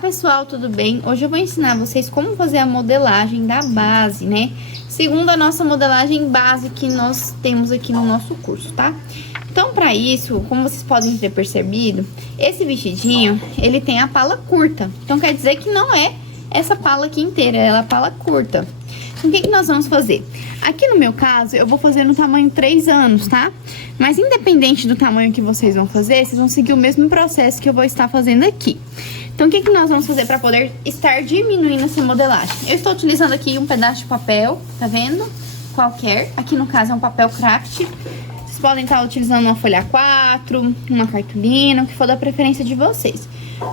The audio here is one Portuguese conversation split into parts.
Pessoal, tudo bem? Hoje eu vou ensinar vocês como fazer a modelagem da base, né? Segundo a nossa modelagem base que nós temos aqui no nosso curso, tá? Então, para isso, como vocês podem ter percebido, esse vestidinho, ele tem a pala curta. Então, quer dizer que não é essa pala aqui inteira, ela é a pala curta. Então, o que nós vamos fazer? Aqui no meu caso, eu vou fazer no tamanho 3 anos, tá? Mas independente do tamanho que vocês vão fazer, vocês vão seguir o mesmo processo que eu vou estar fazendo aqui. Então, o que nós vamos fazer para poder estar diminuindo essa modelagem? Eu estou utilizando aqui um pedaço de papel, tá vendo? Qualquer. Aqui no caso é um papel craft. Vocês podem estar utilizando uma folha 4, uma cartolina, o que for da preferência de vocês.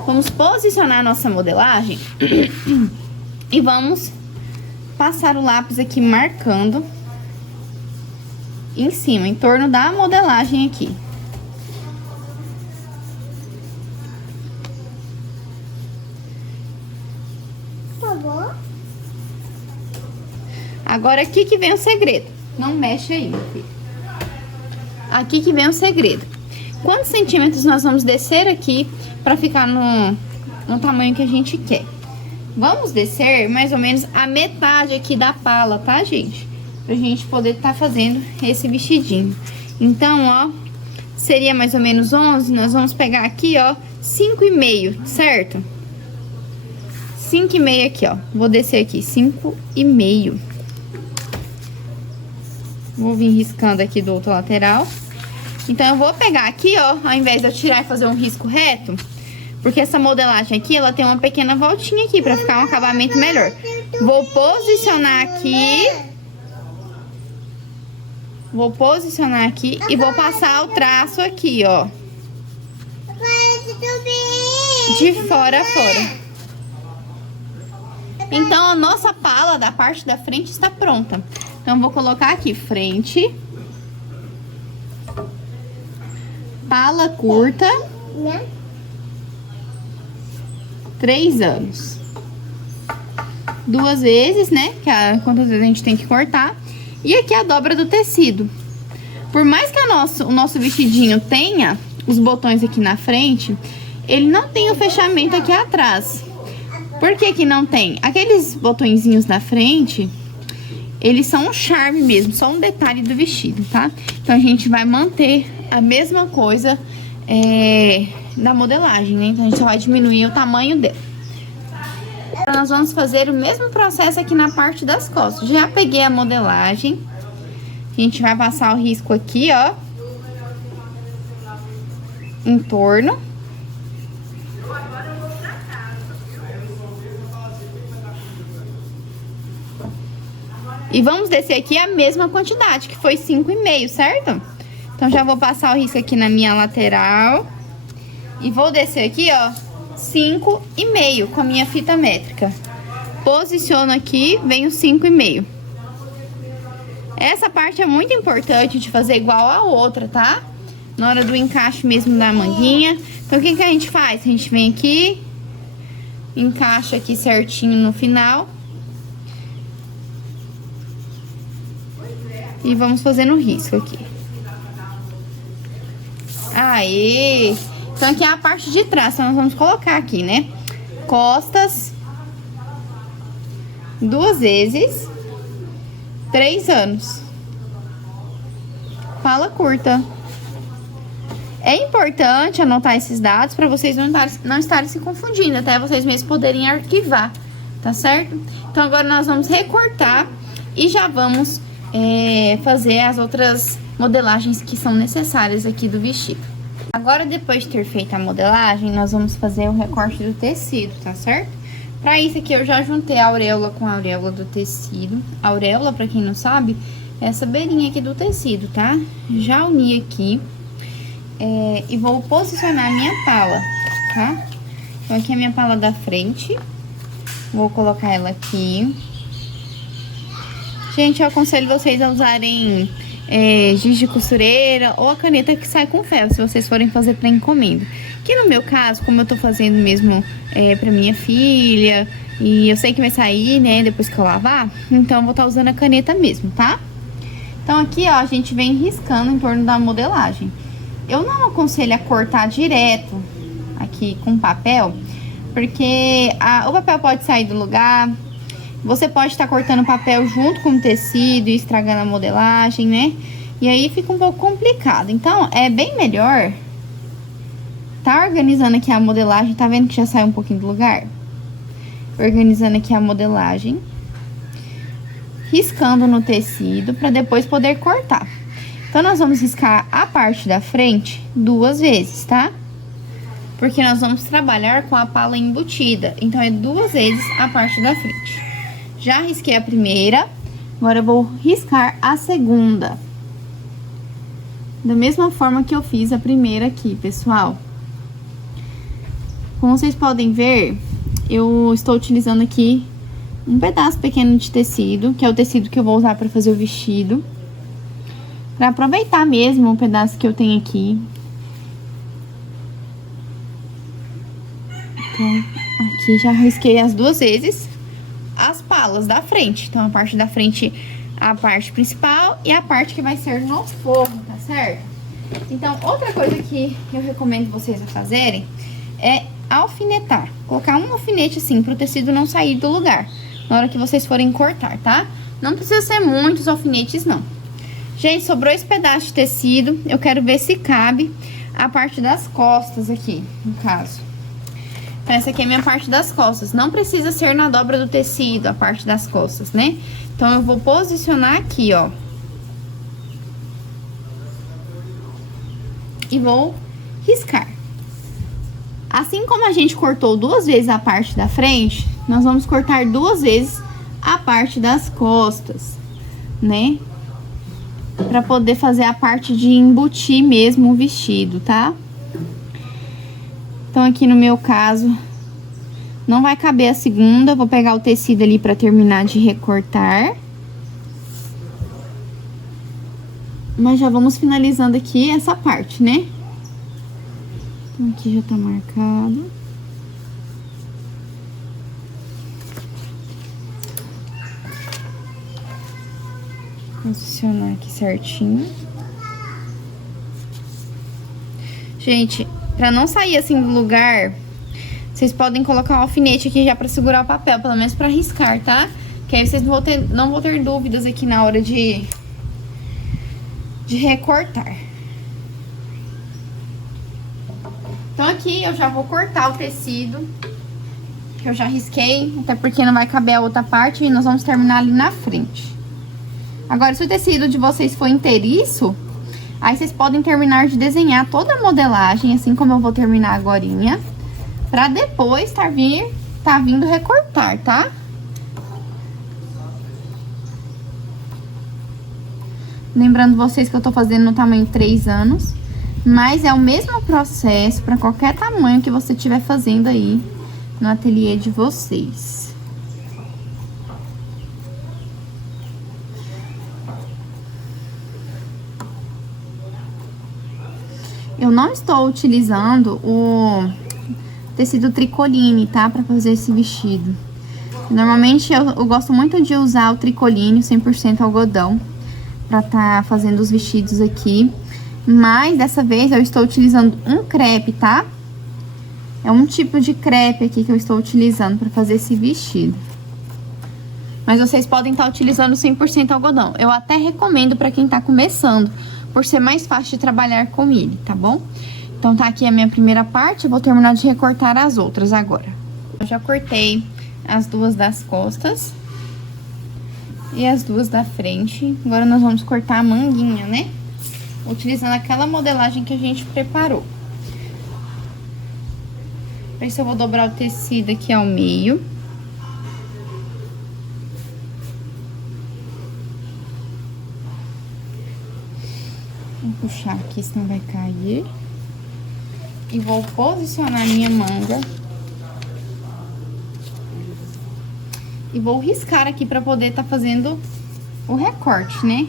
Vamos posicionar a nossa modelagem e vamos passar o lápis aqui marcando em cima, em torno da modelagem aqui. Agora aqui que vem o segredo. Não mexe aí, meu filho. Aqui que vem o segredo. Quantos centímetros nós vamos descer aqui para ficar no tamanho que a gente quer? Vamos descer mais ou menos a metade aqui da pala, tá, gente? Pra gente poder estar fazendo esse vestidinho. Então, ó, seria mais ou menos 11. Nós vamos pegar aqui, ó, 5,5, certo? 5,5 aqui, ó. Vou descer aqui, 5,5. Vou vir riscando aqui do outro lateral. Então, eu vou pegar aqui, ó, ao invés de eu tirar e fazer um risco reto, porque essa modelagem aqui, ela tem uma pequena voltinha aqui, pra ficar um acabamento melhor. Vou posicionar aqui. Vou posicionar aqui e vou passar o traço aqui, ó. De fora a fora. Então, a nossa pala da parte da frente está pronta. Então, vou colocar aqui frente, pala curta, 3 anos. 2 vezes, né? Que quantas vezes a gente tem que cortar. E aqui a dobra do tecido. Por mais que o nosso vestidinho tenha os botões aqui na frente, ele não tem o fechamento aqui atrás. Por que que não tem? Aqueles botõezinhos na frente, eles são um charme mesmo, só um detalhe do vestido, tá? Então, a gente vai manter a mesma coisa da modelagem, né? Então, a gente só vai diminuir o tamanho dela. Agora, nós vamos fazer o mesmo processo aqui na parte das costas. Já peguei a modelagem. A gente vai passar o risco aqui, ó. Em torno. E vamos descer aqui a mesma quantidade, que foi 5,5, certo? Então, já vou passar o risco aqui na minha lateral. E vou descer aqui, ó, 5,5 com a minha fita métrica. Posiciono aqui, venho 5,5. Essa parte é muito importante de fazer igual a outra, tá? Na hora do encaixe mesmo da manguinha. Então, o que a gente faz? A gente vem aqui, encaixa aqui certinho no final. E vamos fazendo risco aqui. Aê! Então, aqui é a parte de trás. Então, nós vamos colocar aqui, né? Costas. 2 vezes. 3 anos. Pala curta. É importante anotar esses dados para vocês não estarem se confundindo. Até vocês mesmos poderem arquivar, tá certo? Então, agora nós vamos recortar e já vamos fazer as outras modelagens que são necessárias aqui do vestido. Agora, depois de ter feito a modelagem, nós vamos fazer o recorte do tecido, tá certo? Pra isso aqui, eu já juntei a auréola com a auréola do tecido. A auréola, pra quem não sabe, é essa beirinha aqui do tecido, tá? Já uni aqui. E vou posicionar a minha pala, tá? Então, aqui é a minha pala da frente. Vou colocar ela aqui. Gente, eu aconselho vocês a usarem giz de costureira ou a caneta que sai com ferro, se vocês forem fazer pra encomenda. Que no meu caso, como eu tô fazendo mesmo pra minha filha, e eu sei que vai sair, né, depois que eu lavar, então eu vou estar usando a caneta mesmo, tá? Então aqui, ó, a gente vem riscando em torno da modelagem. Eu não aconselho a cortar direto aqui com papel, porque o papel pode sair do lugar. Você pode estar cortando o papel junto com o tecido e estragando a modelagem, né? E aí fica um pouco complicado. Então, é bem melhor tá organizando aqui a modelagem. Tá vendo que já saiu um pouquinho do lugar? Organizando aqui a modelagem, riscando no tecido para depois poder cortar. Então, nós vamos riscar a parte da frente 2 vezes, tá? Porque nós vamos trabalhar com a pala embutida. Então, é 2 vezes a parte da frente. Já risquei a primeira, agora eu vou riscar a segunda. Da mesma forma que eu fiz a primeira aqui, pessoal. Como vocês podem ver, eu estou utilizando aqui um pedaço pequeno de tecido, que é o tecido que eu vou usar para fazer o vestido. Para aproveitar mesmo o pedaço que eu tenho aqui. Então, aqui já risquei as 2 vezes as palas da frente. Então, a parte da frente, a parte principal e a parte que vai ser no forro, tá certo? Então, outra coisa que eu recomendo vocês a fazerem é alfinetar. Colocar um alfinete assim, pro tecido não sair do lugar na hora que vocês forem cortar, tá? Não precisa ser muitos alfinetes, não. Gente, sobrou esse pedaço de tecido. Eu quero ver se cabe a parte das costas aqui, no caso. Então, essa aqui é a minha parte das costas. Não precisa ser na dobra do tecido, a parte das costas, né? Então, eu vou posicionar aqui, ó. E vou riscar. Assim como a gente cortou 2 vezes a parte da frente, nós vamos cortar 2 vezes a parte das costas, né? Pra poder fazer a parte de embutir mesmo o vestido, tá? Então, aqui no meu caso, não vai caber a segunda. Eu vou pegar o tecido ali pra terminar de recortar. Mas já vamos finalizando aqui essa parte, né? Então, aqui já tá marcado. Posicionar aqui certinho. Gente, pra não sair assim do lugar, vocês podem colocar um alfinete aqui já pra segurar o papel, pelo menos pra riscar, tá? Que aí vocês não vão ter dúvidas aqui na hora de recortar. Então, aqui eu já vou cortar o tecido, que eu já risquei, até porque não vai caber a outra parte e nós vamos terminar ali na frente. Agora, se o tecido de vocês for inteiriço, aí vocês podem terminar de desenhar toda a modelagem, assim como eu vou terminar agorinha, pra depois tá vindo recortar, tá? Lembrando vocês que eu tô fazendo no tamanho 3 anos, mas é o mesmo processo pra qualquer tamanho que você estiver fazendo aí no ateliê de vocês. Eu não estou utilizando o tecido tricoline, tá? Pra fazer esse vestido. Normalmente eu gosto muito de usar o tricoline 100% algodão pra tá fazendo os vestidos aqui. Mas dessa vez eu estou utilizando um crepe, tá? É um tipo de crepe aqui que eu estou utilizando pra fazer esse vestido. Mas vocês podem estar utilizando 100% algodão. Eu até recomendo pra quem tá começando, por ser mais fácil de trabalhar com ele, tá bom? Então, tá aqui a minha primeira parte, eu vou terminar de recortar as outras agora. Eu já cortei as 2 das costas e as 2 da frente. Agora, nós vamos cortar a manguinha, né? Utilizando aquela modelagem que a gente preparou. Pra isso, eu vou dobrar o tecido aqui ao meio. Vou puxar aqui, senão vai cair. E vou posicionar a minha manga. E vou riscar aqui pra poder tá fazendo o recorte, né?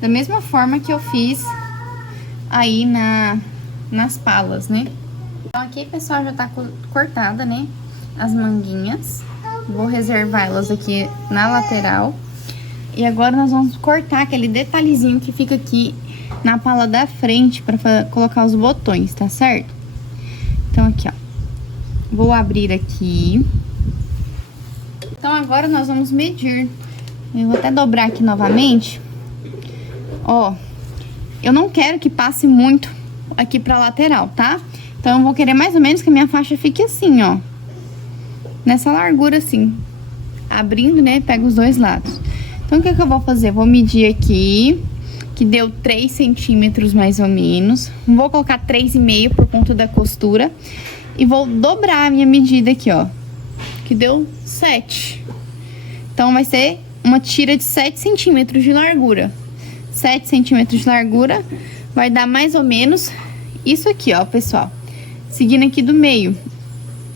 Da mesma forma que eu fiz aí nas palas, né? Então, aqui, pessoal, já tá cortada, né? As manguinhas. Vou reservar elas aqui na lateral. E agora nós vamos cortar aquele detalhezinho que fica aqui na pala da frente pra colocar os botões, tá certo? Então, aqui, ó. Vou abrir aqui. Então, agora nós vamos medir. Eu vou até dobrar aqui novamente. Ó, eu não quero que passe muito aqui pra lateral, tá? Então, eu vou querer mais ou menos que a minha faixa fique assim, ó. Nessa largura, assim. Abrindo, né? Pega os dois lados. Então, o que eu vou fazer? Vou medir aqui, que deu 3 centímetros mais ou menos. Vou colocar 3,5 por conta da costura. E vou dobrar a minha medida aqui, ó. Que deu 7. Então, vai ser uma tira de 7 centímetros de largura. 7 centímetros de largura vai dar mais ou menos isso aqui, ó, pessoal. Seguindo aqui do meio,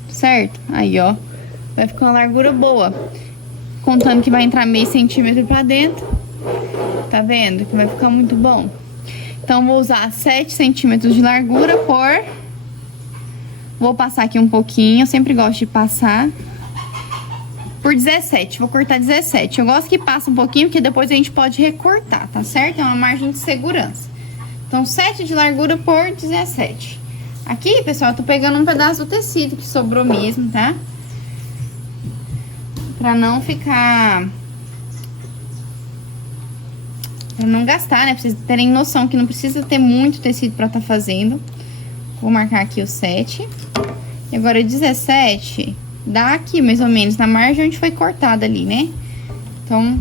certo? Aí, ó, vai ficar uma largura boa. Contando que vai entrar meio centímetro pra dentro. Tá vendo? Que vai ficar muito bom. Então, vou usar 7 centímetros de largura por... Vou passar aqui um pouquinho, eu sempre gosto de passar. Por 17, vou cortar 17. Eu gosto que passe um pouquinho, porque depois a gente pode recortar, tá certo? É uma margem de segurança. Então, 7 de largura por 17. Aqui, pessoal, eu tô pegando um pedaço do tecido que sobrou mesmo, tá? Pra não ficar... Pra não gastar, né? Pra vocês terem noção que não precisa ter muito tecido pra tá fazendo. Vou marcar aqui o 7. E agora, 17... Dá aqui, mais ou menos, na margem onde foi cortada ali, né? Então,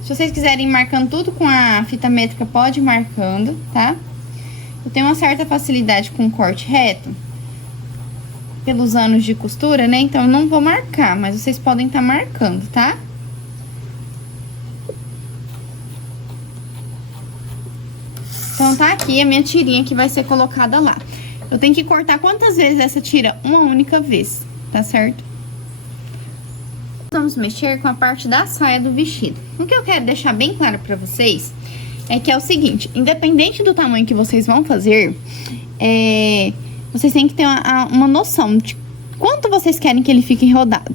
se vocês quiserem ir marcando tudo com a fita métrica, pode ir marcando, tá? Eu tenho uma certa facilidade com corte reto, pelos anos de costura, né? Então, eu não vou marcar, mas vocês podem estar marcando, tá? Então, tá aqui a minha tirinha que vai ser colocada lá. Eu tenho que cortar quantas vezes essa tira? Uma única vez, tá certo? Vamos mexer com a parte da saia do vestido. O que eu quero deixar bem claro pra vocês é que é o seguinte, independente do tamanho que vocês vão fazer, vocês têm que ter uma noção de quanto vocês querem que ele fique rodado.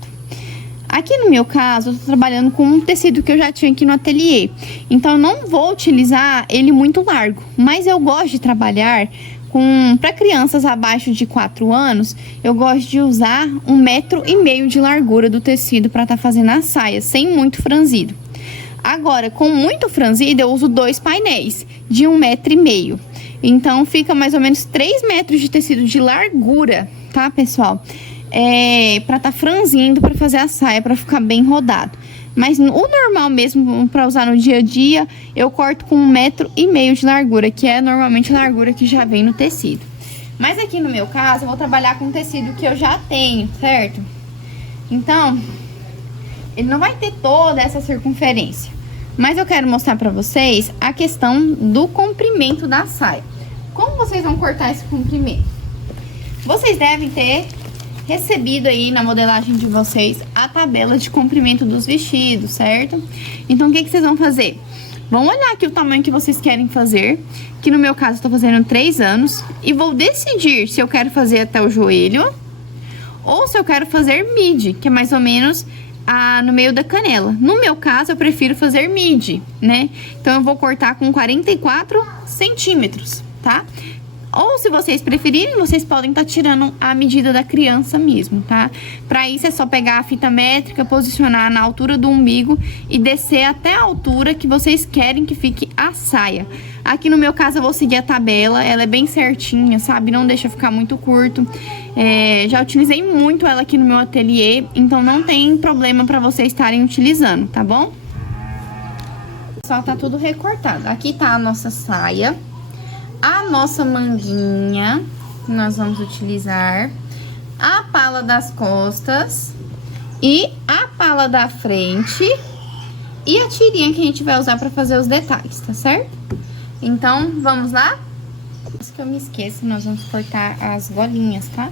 Aqui no meu caso, eu tô trabalhando com um tecido que eu já tinha aqui no ateliê. Então, eu não vou utilizar ele muito largo, mas eu gosto de trabalhar para crianças abaixo de 4 anos, eu gosto de usar 1,5 metro de largura do tecido para estar fazendo a saia, sem muito franzido. Agora, com muito franzido, eu uso 2 painéis de 1,5 metro. Então, fica mais ou menos 3 metros de tecido de largura, tá, pessoal? Para estar franzindo, para fazer a saia, para ficar bem rodado. Mas o normal mesmo, para usar no dia a dia, eu corto com 1,5 metro de largura, que é normalmente a largura que já vem no tecido. Mas aqui no meu caso, eu vou trabalhar com tecido que eu já tenho, certo? Então, ele não vai ter toda essa circunferência. Mas eu quero mostrar pra vocês a questão do comprimento da saia. Como vocês vão cortar esse comprimento? Vocês devem ter recebido aí na modelagem de vocês a tabela de comprimento dos vestidos, certo? Então, o que vocês vão fazer? Vão olhar aqui o tamanho que vocês querem fazer, que no meu caso eu tô fazendo 3 anos, e vou decidir se eu quero fazer até o joelho ou se eu quero fazer midi, que é mais ou menos no meio da canela. No meu caso, eu prefiro fazer midi, né? Então, eu vou cortar com 44 centímetros, tá? Ou, se vocês preferirem, vocês podem estar tirando a medida da criança mesmo, tá? Pra isso, é só pegar a fita métrica, posicionar na altura do umbigo e descer até a altura que vocês querem que fique a saia. Aqui no meu caso, eu vou seguir a tabela, ela é bem certinha, sabe? Não deixa ficar muito curto. Já utilizei muito ela aqui no meu ateliê, então não tem problema pra vocês estarem utilizando, tá bom? Só tá tudo recortado. Aqui tá a nossa saia. A nossa manguinha, que nós vamos utilizar, a pala das costas e a pala da frente e a tirinha que a gente vai usar para fazer os detalhes, tá certo? Então, vamos lá? Antes que eu me esqueça, nós vamos cortar as golinhas, tá?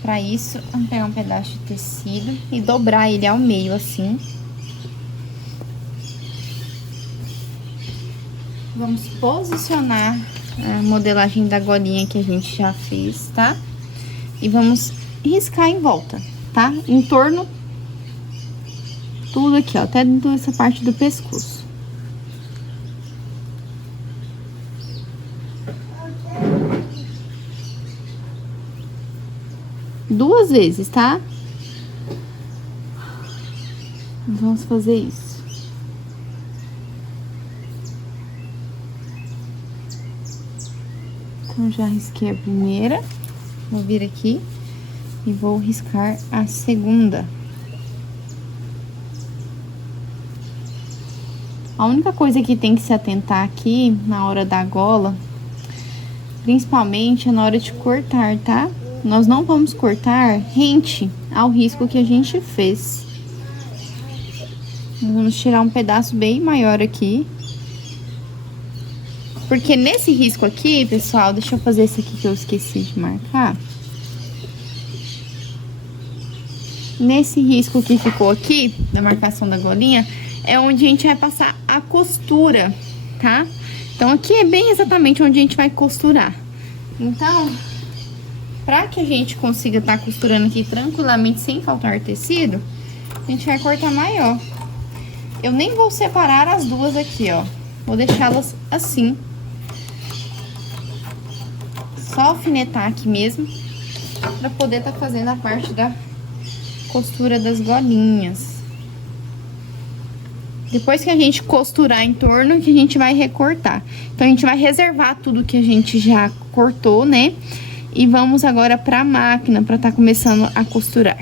Para isso, vamos pegar um pedaço de tecido e dobrar ele ao meio, assim. Vamos posicionar a modelagem da golinha que a gente já fez, tá? E vamos riscar em volta, tá? Em torno, tudo aqui, ó, até dentro dessa parte do pescoço. 2 vezes, tá? Vamos fazer isso. Então, já risquei a primeira. Vou vir aqui e vou riscar a segunda. A única coisa que tem que se atentar aqui na hora da gola, principalmente é na hora de cortar, tá? Nós não vamos cortar rente ao risco que a gente fez. Vamos tirar um pedaço bem maior aqui. Porque nesse risco aqui, pessoal, deixa eu fazer esse aqui que eu esqueci de marcar. Nesse risco que ficou aqui, da marcação da golinha, é onde a gente vai passar a costura, tá? Então, aqui é bem exatamente onde a gente vai costurar. Então, pra que a gente consiga estar costurando aqui tranquilamente, sem faltar tecido, a gente vai cortar maior. Eu nem vou separar as duas aqui, ó. Vou deixá-las assim. Só alfinetar aqui mesmo, pra poder estar fazendo a parte da costura das golinhas. Depois que a gente costurar em torno, que a gente vai recortar. Então, a gente vai reservar tudo que a gente já cortou, né? E vamos agora pra máquina, pra tá começando a costurar.